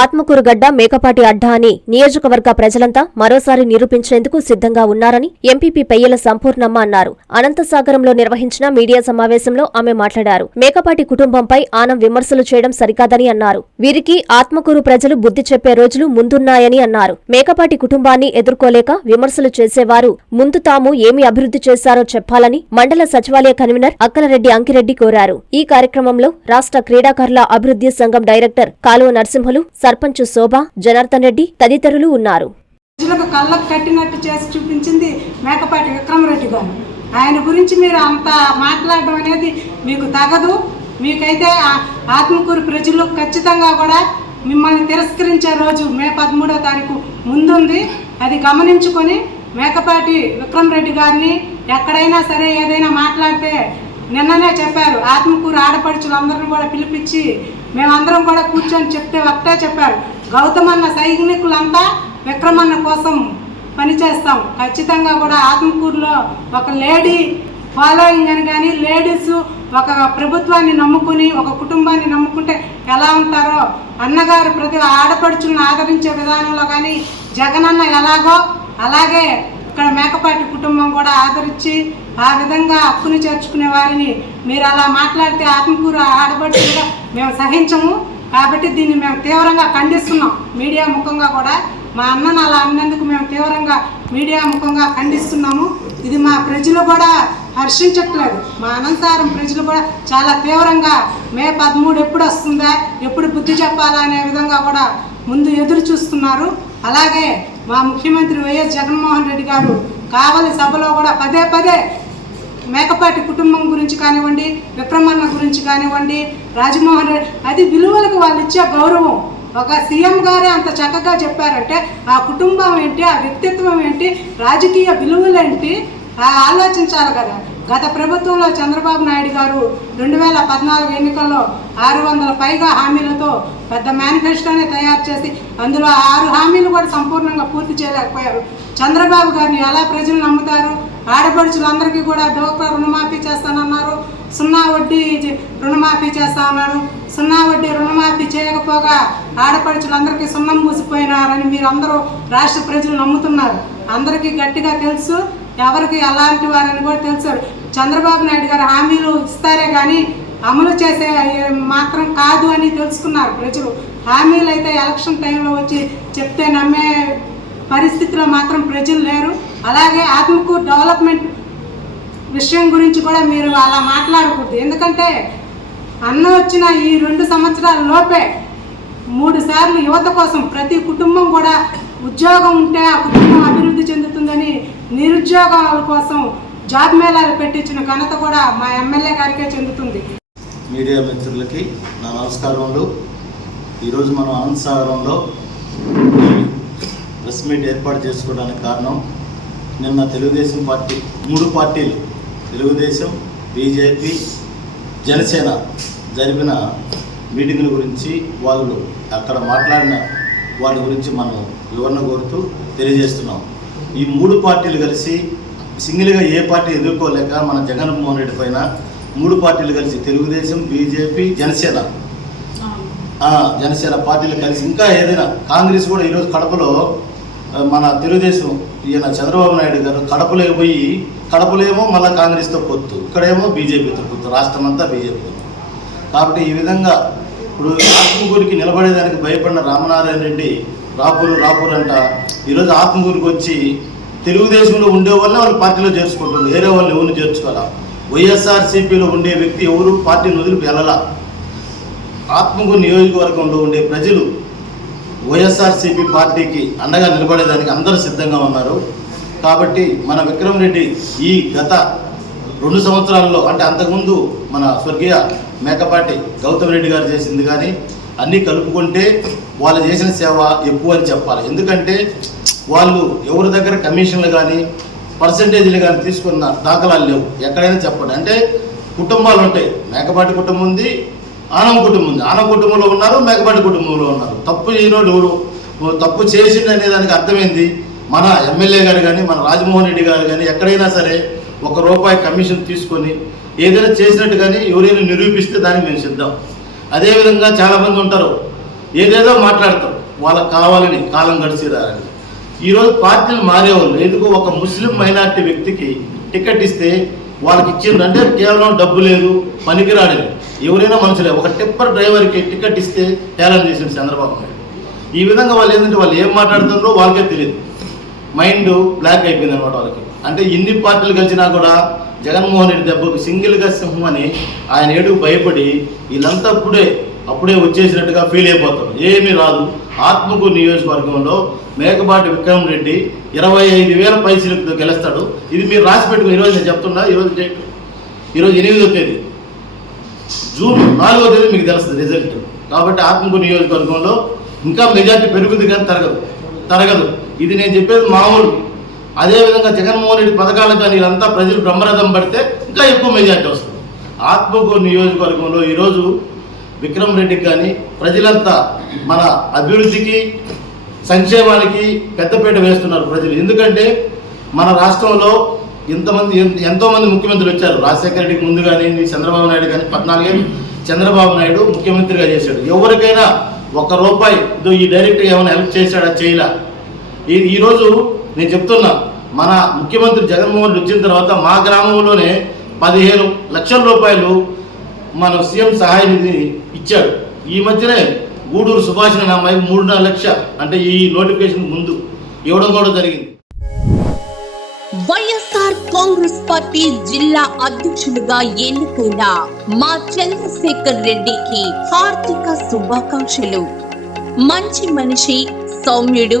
ఆత్మకూరుగడ్డ మేకపాటి అడ్డా అని నియోజకవర్గ ప్రజలంతా మరోసారి నిరూపించేందుకు సిద్ధంగా ఉన్నారని ఎంపీపీ పెయ్యల సంపూర్ణమ్మ అన్నారు. అనంతసాగరంలో నిర్వహించిన మీడియా సమావేశంలో ఆమె మాట్లాడారు. మేకపాటి కుటుంబంపై ఆనం విమర్శలు చేయడం సరికాదని అన్నారు. వీరికి ఆత్మకూరు ప్రజలు బుద్ధి చెప్పే రోజులు ముందున్నాయని అన్నారు. మేకపాటి కుటుంబాన్ని ఎదుర్కోలేక విమర్శలు చేసేవారు ముందు తాము ఏమి అభివృద్ధి చేశారో చెప్పాలని మండల సచివాలయ కన్వీనర్ అక్కలరెడ్డి అంకిరెడ్డి కోరారు. ఈ కార్యక్రమంలో రాష్ట్ర క్రీడాకారుల అభివృద్ధి సంఘం డైరెక్టర్ కాలువ నరసింహులు సర్పంచ్ శోభ జనార్దన్ రెడ్డి తదితరులు ఉన్నారు. ప్రజలకు కళ్ళకు కట్టినట్టు చేసి చూపించింది మేకపాటి విక్రమరెడ్డి గారు. ఆయన గురించి మీరు అంత మాట్లాడడం అనేది మీకు తగదు. మీకైతే ఆత్మకూరు ప్రజలు ఖచ్చితంగా కూడా మిమ్మల్ని తిరస్కరించే రోజు మే పదమూడో తారీఖు ముందుంది. అది గమనించుకొని మేకపాటి విక్రమరెడ్డి గారిని ఎక్కడైనా సరే ఏదైనా మాట్లాడితే నిన్ననే చెప్పారు. ఆత్మకూరు ఆడపడుచులందరిని కూడా పిలిపించి మేమందరం కూడా కూర్చొని చెప్తే ఒకటే చెప్పారు. గౌతమన్న సైనికులంతా విక్రమన్న కోసం పనిచేస్తాం. ఖచ్చితంగా కూడా ఆత్మకూరులో ఒక లేడీ ఫాలోయింగ్ అని కానీ లేడీస్ ఒక ప్రభుత్వాన్ని నమ్ముకుని ఒక కుటుంబాన్ని నమ్ముకుంటే ఎలా ఉంటారో అన్నగారు ప్రతి ఆడపడుచులను ఆదరించే విధానంలో కానీ జగనన్న ఎలాగో అలాగే ఇక్కడ మేకపాటి కుటుంబం కూడా ఆదరించి ఆ విధంగా హక్కుని చేర్చుకునే వారిని మీరు అలా మాట్లాడితే ఆత్మకూర ఆడబడుతుందిగా మేము సహించము. కాబట్టి దీన్ని మేము తీవ్రంగా ఖండిస్తున్నాం. మీడియా ముఖంగా కూడా మా అన్నను అలా అన్నందుకు మేము తీవ్రంగా మీడియా ముఖంగా ఖండిస్తున్నాము. ఇది మా ప్రజలు కూడా హర్షించట్లేదు. మా అనంతరం ప్రజలు కూడా చాలా తీవ్రంగా మే పదమూడు ఎప్పుడు వస్తుందా ఎప్పుడు బుద్ధి చెప్పాలా అనే విధంగా కూడా ముందు ఎదురు చూస్తున్నారు. అలాగే మా ముఖ్యమంత్రి వైఎస్ జగన్మోహన్ రెడ్డి గారు కావలి సభలో కూడా పదే పదే మేకపాటి కుటుంబం గురించి కానివ్వండి విక్రమన్న గురించి కానివ్వండి రాజమోహన్ రెడ్డి అది విలువలకు వాళ్ళు ఇచ్చే గౌరవం. ఒక సీఎం గారే అంత చక్కగా చెప్పారంటే ఆ కుటుంబం ఏంటి ఆ వ్యక్తిత్వం ఏంటి రాజకీయ విలువలేంటి ఆ ఆలోచించాలి కదా. గత ప్రభుత్వంలో చంద్రబాబు నాయుడు గారు రెండు వేల పద్నాలుగు ఎన్నికల్లో ఆరు వందల పైగా హామీలతో పెద్ద మేనిఫెస్టోనే తయారు చేసి అందులో ఆరు హామీలు కూడా సంపూర్ణంగా పూర్తి చేయలేకపోయారు. చంద్రబాబు గారిని ఎలా ప్రజలు నమ్ముతారు? ఆడపడుచులందరికీ కూడా డోక్రా రుణమాఫీ చేస్తానన్నారు. సున్నా వడ్డీ రుణమాఫీ చేస్తామన్నారు సున్నా వడ్డీ రుణమాఫీ చేయకపోగా ఆడపడుచులందరికీ సున్నం మూసిపోయినారని మీరు అందరూ రాష్ట్ర ప్రజలు నమ్ముతున్నారు. అందరికీ గట్టిగా తెలుసు. ఎవరికి ఎలాంటి వారని కూడా తెలుసు. చంద్రబాబు నాయుడు గారు హామీలు ఇస్తారే కానీ అమలు చేసే మాత్రం కాదు అని తెలుసుకున్నారు ప్రజలు. హామీలు అయితే ఎలక్షన్ టైంలో వచ్చి చెప్తే నమ్మే పరిస్థితిలో మాత్రం ప్రజలు లేరు. అలాగే ఆత్మకూరు డెవలప్మెంట్ విషయం గురించి కూడా మీరు అలా మాట్లాడకూడదు. ఎందుకంటే అన్న వచ్చిన ఈ రెండు సంవత్సరాల లోపే మూడు సార్లు యువత కోసం ప్రతి కుటుంబం కూడా ఉద్యోగం ఉంటే ఆ కుటుంబం అభివృద్ధి చెందుతుందని నిరుద్యోగాల కోసం జాబ్ మేళాలు పెట్టించిన ఘనత కూడా మా ఎమ్మెల్యే గారికే చెందుతుంది. మీడియా మిత్రులకి నా నమస్కారములు. ఈరోజు మనం అనంతసాగరంలో ప్రెస్ మీట్ ఏర్పాటు చేసుకోవడానికి కారణం నిన్న తెలుగుదేశం పార్టీ మూడు పార్టీలు తెలుగుదేశం బీజేపీ జనసేన జరిపిన మీటింగుల గురించి వాళ్ళు అక్కడ మాట్లాడిన వాటి గురించి మనం వివరణ కోరుతూ తెలియజేస్తున్నాం. ఈ మూడు పార్టీలు కలిసి సింగిల్గా ఏ పార్టీ ఎదుర్కోలేక మన జగన్మోహన్ రెడ్డి పైన మూడు పార్టీలు కలిసి తెలుగుదేశం బీజేపీ జనసేన. జనసేన పార్టీలు కలిసి ఇంకా ఏదైనా కాంగ్రెస్ కూడా ఈరోజు కడపలో మన తెలుగుదేశం ఈయన చంద్రబాబు నాయుడు గారు కడపలో పోయి కడపలేమో మళ్ళీ కాంగ్రెస్తో పొత్తు ఇక్కడేమో బీజేపీతో పొత్తు రాష్ట్రం అంతా బీజేపీతో. కాబట్టి ఈ విధంగా ఇప్పుడు ఆత్మకూరికి నిలబడేదానికి భయపడిన రామనారాయణ రెడ్డి రాపూరు రాపూర్ అంట ఈరోజు ఆత్మకూరికి వచ్చి తెలుగుదేశంలో ఉండే వాళ్ళే వాళ్ళు పార్టీలో చేర్చుకుంటారు వేరే వాళ్ళు ఎవరిని చేర్చుకోవాలా? వైఎస్ఆర్సీపీలో ఉండే వ్యక్తి ఎవరు? పార్టీని వదిలి వెళ్ళాల? ఆత్మకూరు నియోజకవర్గంలో ఉండే ప్రజలు వైఎస్ఆర్సీపీ పార్టీకి అండగా నిలబడేదానికి అందరూ సిద్ధంగా ఉన్నారు. కాబట్టి మన విక్రమ్ రెడ్డి ఈ గత రెండు సంవత్సరాల్లో అంటే అంతకుముందు మన స్వర్గీయ మేకపాటి గౌతమ్ రెడ్డి గారు చేసింది కానీ అన్నీ కలుపుకుంటే వాళ్ళు చేసిన సేవ ఎక్కువ అని చెప్పాలి. ఎందుకంటే వాళ్ళు ఎవరి దగ్గర కమిషన్లు కానీ పర్సంటేజీలు కానీ తీసుకున్న దాఖలాలు లేవు. ఎక్కడైనా చెప్పండి. అంటే కుటుంబాలు ఉంటాయి. మేకపాటి కుటుంబం ఉంది ఆనం కుటుంబం ఉంది. ఆనం కుటుంబంలో ఉన్నారు మేకపాటి కుటుంబంలో ఉన్నారు. తప్పు చేయనోడు ఎవరు? తప్పు చేసిండు అనే దానికి అర్థమైంది. మన ఎమ్మెల్యే గారు కానీ మన రాజమోహన్ రెడ్డి గారు కానీ ఎక్కడైనా సరే ఒక రూపాయి కమిషన్ తీసుకొని ఏదైనా చేసినట్టు కానీ ఎవరైనా నిరూపిస్తే దానికి మేము సిద్ధం. అదేవిధంగా చాలామంది ఉంటారు ఏదేదో మాట్లాడతారు వాళ్ళకి కావాలని కాలం గడిచేదారని. ఈరోజు పార్టీలు మారేవాళ్ళు ఎందుకు ఒక ముస్లిం మైనార్టీ వ్యక్తికి టికెట్ ఇస్తే వాళ్ళకి ఇచ్చిండ్రు. అంటే కేవలం డబ్బు లేదు పనికిరాడని ఎవరైనా మనుషులే ఒక టిప్పర్ డ్రైవర్కి టికెట్ ఇస్తే హేళన చేసింది చంద్రబాబు నాయుడు. ఈ విధంగా వాళ్ళు ఏంటంటే వాళ్ళు ఏం మాట్లాడుతున్నారో వాళ్ళకే తెలియదు. మైండ్ బ్లాక్ అయిపోయింది అనమాట వాళ్ళకి. అంటే ఎన్ని పార్టీలు కలిసినా కూడా జగన్మోహన్ రెడ్డి దెబ్బకు సింగిల్గా సింహం అని ఆయన ఏడుగు భయపడి వీళ్ళంతా అప్పుడే అప్పుడే వచ్చేసినట్టుగా ఫీల్ అయిపోతారు. ఏమీ రాదు. ఆత్మకూరు నియోజకవర్గంలో మేకపాటి విక్రమ్ రెడ్డి ఇరవై ఐదు వేల పైసలతో గెలుస్తాడు. ఇది మీరు రాసి పెట్టుకుని ఈరోజు నేను చెప్తున్నా ఈరోజు డేట్ ఈరోజు ఎనిమిదో తేదీ. జూన్ నాలుగో తేదీ మీకు తెలుస్తుంది రిజల్ట్. కాబట్టి ఆత్మకూరు నియోజకవర్గంలో ఇంకా మెజార్టీ పెరుగుతుంది కానీ తరగదు. తరగదు. ఇది నేను చెప్పేది మామూలు అదేవిధంగా జగన్మోహన్ రెడ్డి పథకాలు కానీ వీళ్ళంతా ప్రజలు బ్రహ్మరథం పడితే ఇంకా ఎక్కువ మెజార్టీ వస్తుంది. ఆత్మకూరు నియోజకవర్గంలో ఈరోజు విక్రమ్ రెడ్డికి కానీ ప్రజలంతా మన అభివృద్ధికి సంక్షేమానికి పెద్దపీట వేస్తున్నారు ప్రజలు. ఎందుకంటే మన రాష్ట్రంలో ఇంతమంది ఎంతోమంది ముఖ్యమంత్రులు వచ్చారు. రాజశేఖర రెడ్డికి ముందు కానీ చంద్రబాబు నాయుడు కానీ పద్నాలుగేళ్ళు చంద్రబాబు నాయుడు ముఖ్యమంత్రిగా చేశాడు. ఎవరికైనా ఒక రూపాయి ఈ డైరెక్ట్గా ఏమైనా హెల్ప్ చేశాడా చేయలా? ఈ ఈరోజు నేను చెప్తున్నా మన ముఖ్యమంత్రి జగన్మోహన్ రెడ్డి వచ్చిన తర్వాత మా గ్రామంలోనే పదిహేను లక్షల రూపాయలు మన సీఎం సహాయ నిధి ఇచ్చాడు. ఈ మధ్యనే గూడూరు సుభాష్ అమ్మాయి మూడున్నర లక్ష అంటే ఈ నోటిఫికేషన్ ముందు ఇవ్వడం కూడా జరిగింది. వైఎస్ఆర్ కాంగ్రెస్ పార్టీ జిల్లా అధ్యక్షులుగా ఎన్నికైన మా చంద్రశేఖర్ రెడ్డికి హార్దిక శుభాకాంక్షలు. మంచి మనిషి సౌమ్యుడు